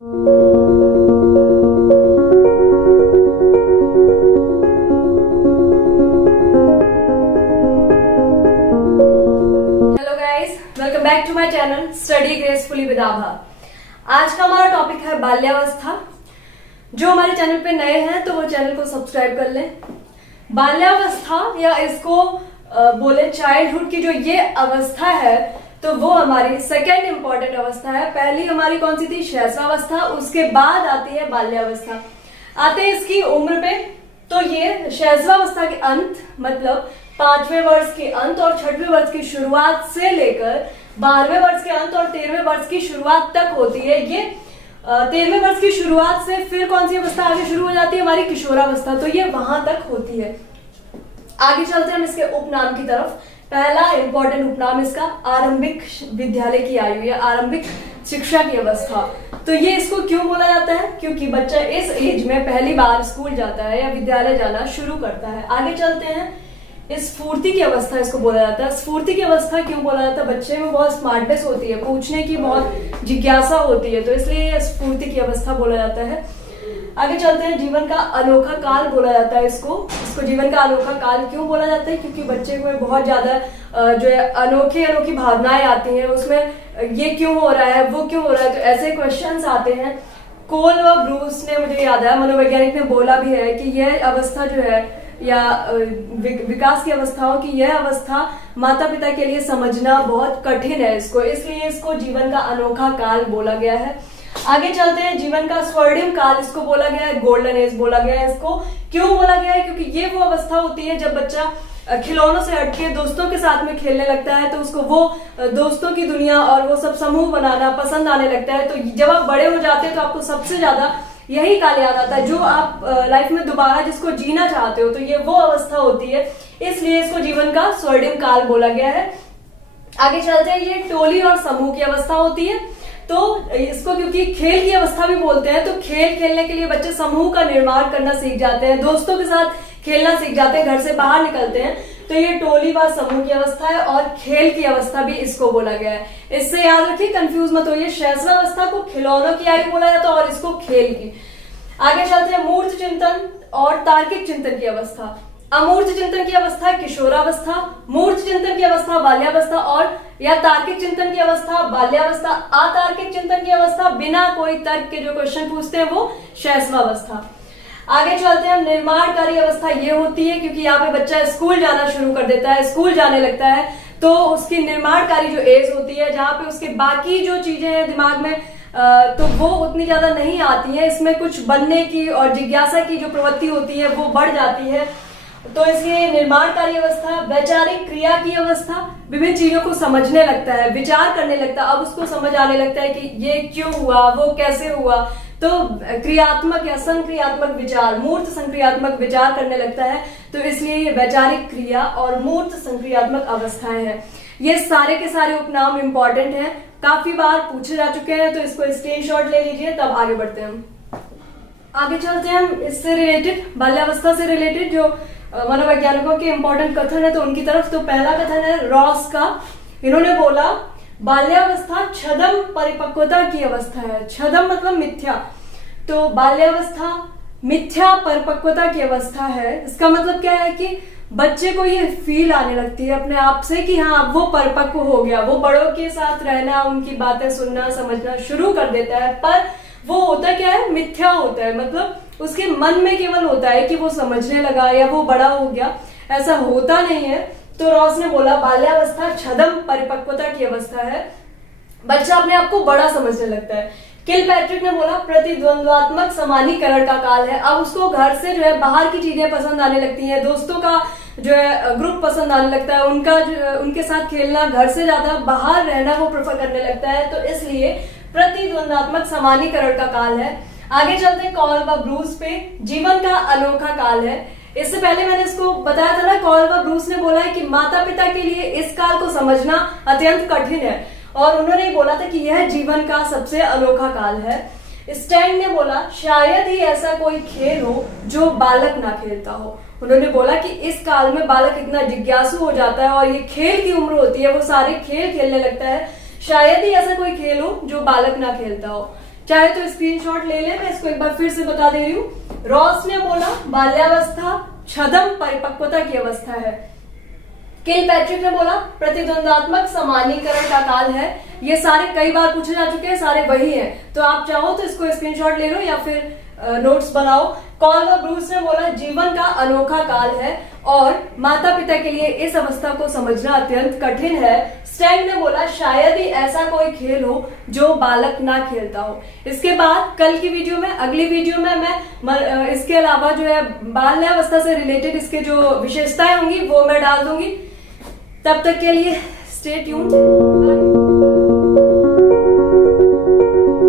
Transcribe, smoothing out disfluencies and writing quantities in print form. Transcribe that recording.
Guys, welcome back to my channel study gracefully with Abha. आज का हमारा टॉपिक है बाल्यावस्था। जो हमारे चैनल पे नए हैं तो वो चैनल को सब्सक्राइब कर लें। बाल्यावस्था या इसको बोले चाइल्डहुड की जो ये अवस्था है तो वो हमारी सेकेंड इंपॉर्टेंट अवस्था है। पहली हमारी कौन सी थी? शैशवावस्था। उसके बाद आती है बाल्यावस्था। आते हैं इसकी उम्र पे तो ये शैशवावस्था के अंत मतलब 5वें वर्ष के अंत और 6वें वर्ष की शुरुआत से लेकर 12वें वर्ष के अंत और 13वें वर्ष की शुरुआत तक होती है। ये 13वें वर्ष की शुरुआत से फिर कौन सी अवस्था आगे शुरू हो जाती है? हमारी किशोरावस्था। तो ये वहां तक होती है। आगे चलते हैं हम इसके उपनाम की तरफ। पहला इंपॉर्टेंट उपनाम इसका आरंभिक विद्यालय की आयु या आरंभिक शिक्षा की अवस्था। तो ये इसको क्यों बोला जाता है? क्योंकि बच्चा इस एज में पहली बार स्कूल जाता है या विद्यालय जाना शुरू करता है। आगे चलते हैं, स्फूर्ति की अवस्था इसको बोला जाता है। स्फूर्ति की अवस्था क्यों बोला जाता है? बच्चे में बहुत स्मार्टनेस होती है, पूछने की बहुत जिज्ञासा होती है, तो इसलिए स्फूर्ति की अवस्था बोला जाता है। आगे चलते हैं, जीवन का अनोखा काल बोला जाता है इसको जीवन का अनोखा काल क्यों बोला जाता है? क्योंकि बच्चे को बहुत ज्यादा जो है अनोखी भावनाएं आती हैं, उसमें ये क्यों हो रहा है, वो क्यों हो रहा है, तो ऐसे क्वेश्चंस आते हैं। कोल व ब्रूस ने, मुझे याद है, मनोवैज्ञानिक ने बोला भी है कि यह अवस्था जो है या विकास की अवस्थाओं की यह अवस्था माता पिता के लिए समझना बहुत कठिन है इसलिए इसको जीवन का अनोखा काल बोला गया है। आगे चलते हैं, जीवन का स्वर्णिम काल इसको बोला गया है, गोल्डन एज बोला गया है। इसको क्यों बोला गया है? क्योंकि ये वो अवस्था होती है जब बच्चा खिलौनों से हटके दोस्तों के साथ में खेलने लगता है, तो उसको वो दोस्तों की दुनिया और वो सब समूह बनाना पसंद आने लगता है। तो जब आप बड़े हो जाते हैं तो आपको सबसे ज्यादा यही काल याद आता है जो आप लाइफ में दोबारा जिसको जीना चाहते हो, तो ये वो अवस्था होती है, इसलिए इसको जीवन का स्वर्णिम काल बोला गया है। आगे चलते हैं, ये टोली और समूह की अवस्था होती है। तो इसको क्योंकि खेल की अवस्था भी बोलते हैं, तो खेल खेलने के लिए बच्चे समूह का निर्माण करना सीख जाते हैं, दोस्तों के साथ खेलना सीख जाते हैं, घर से बाहर निकलते हैं, तो ये टोली व समूह की अवस्था है। और खेल की अवस्था भी इसको बोला गया है। इससे याद रखिए, कंफ्यूज मत होइए, शैशवावस्था को खिलौनों की आयु बोला जाता है और इसको खेल की। आगे चलते हैं, मूर्त चिंतन और तार्किक चिंतन की अवस्था। अमूर्त चिंतन की अवस्था किशोरावस्था, मूर्त चिंतन की अवस्था बाल्यावस्था और या तार्किक चिंतन की अवस्था बाल्यावस्था, अतार्किक चिंतन की अवस्था बिना कोई तर्क के जो क्वेश्चन पूछते हैं वो शैशवावस्था। आगे चलते हैं, निर्माणकारी अवस्था ये होती है क्योंकि यहाँ पे बच्चा स्कूल जाना शुरू कर देता है, स्कूल जाने लगता है, तो उसकी निर्माणकारी जो एज होती है जहाँ पे उसके बाकी जो चीजें हैं दिमाग में तो वो उतनी ज्यादा नहीं आती है, इसमें कुछ बनने की और जिज्ञासा की जो प्रवृत्ति होती है वो बढ़ जाती है। तो इसलिए निर्माणकारी अवस्था, वैचारिक क्रिया की अवस्था, विभिन्न चीजों को समझने लगता है, विचार करने लगता है, अब उसको समझ आने लगता है कि ये क्यों हुआ, वो कैसे हुआ, तो क्रियात्मक या संक्रियात्मक विचार, मूर्त संक्रियात्मक विचार करने लगता है। तो इसलिए ये वैचारिक क्रिया और मूर्त संक्रियात्मक अवस्थाएं हैं। ये सारे के सारे उपनाम इंपॉर्टेंट हैं, काफी बार पूछे जा चुके हैं, तो इसको स्क्रीनशॉट ले लीजिए, तब आगे बढ़ते हैं हम। आगे चलते हैं हम इससे रिलेटेड, बाल्यावस्था से रिलेटेड जो मनोवैज्ञानिकों के इंपॉर्टेंट कथन है तो उनकी तरफ। तो पहला कथन है रॉस का। इन्होंने बोला बाल्यावस्था छदम परिपक्वता की अवस्था है। छदम मतलब मिथ्या, तो बाल्यावस्था मिथ्या परिपक्वता की अवस्था है। इसका मतलब क्या है कि बच्चे को ये फील आने लगती है अपने आप से कि हाँ अब वो परिपक्व हो गया, वो बड़ों के साथ रहना, उनकी बातें सुनना समझना शुरू कर देता है, पर वो होता क्या है? मिथ्या होता है। मतलब उसके मन में केवल होता है कि वो समझने लगा या वो बड़ा हो गया, ऐसा होता नहीं है। तो रॉस ने बोला बाल्यावस्था छदम परिपक्वता की अवस्था है, बच्चा अपने आप को बड़ा समझने लगता है। किलपैट्रिक ने बोला प्रतिद्वंद्वात्मक समानीकरण का काल है। अब उसको घर से जो है बाहर की चीजें पसंद आने लगती हैं, दोस्तों का जो है ग्रुप पसंद आने लगता है, उनके साथ खेलना, घर से ज्यादा बाहर रहना वो प्रेफर करने लगता है। तो इसलिए प्रतिद्वंद्वात्मक समानीकरण का काल है। आगे चलते हैं, कॉल व ब्रूस पे, जीवन का अनोखा काल है। इससे पहले मैंने इसको बताया था ना, कॉल व ब्रूस ने बोला है कि माता पिता के लिए इस काल को समझना अत्यंत कठिन है, और उन्होंने बोला था कि यह जीवन का सबसे अनोखा काल है। स्टैंड ने बोला शायद ही ऐसा कोई खेल हो जो बालक ना खेलता हो। उन्होंने बोला कि इस काल में बालक इतना जिज्ञासु हो जाता है और ये खेल की उम्र होती है, वो सारे खेल खेलने लगता है, शायद ही ऐसा कोई खेल हो जो बालक ना खेलता हो। चाहे तो स्क्रीनशॉट ले ले, मैं इसको एक बार फिर से बता दे रही हूँ। रॉस ने बोला बाल्यावस्था छदम परिपक्वता की अवस्था है। किलपैट्रिक ने बोला प्रतिद्वंदात्मक समानीकरण का काल है। ये सारे कई बार पूछे जा चुके हैं, सारे वही हैं, तो आप चाहो तो इसको स्क्रीनशॉट ले लो या फिर नोट्स बनाओ। कॉल्वर ब्रूस ने बोला जीवन का अनोखा काल है और माता पिता के लिए इस अवस्था को समझना अत्यंत कठिन है। स्टैंग ने बोला शायद ही ऐसा कोई खेल हो जो बालक ना खेलता हो। इसके बाद कल की वीडियो में, अगली वीडियो में मैं इसके अलावा जो है बाल्यावस्था से रिलेटेड इसके जो विशेषताएं होंगी वो मैं डाल दूंगी। तब तक के लिए स्टे ट्यून्ड।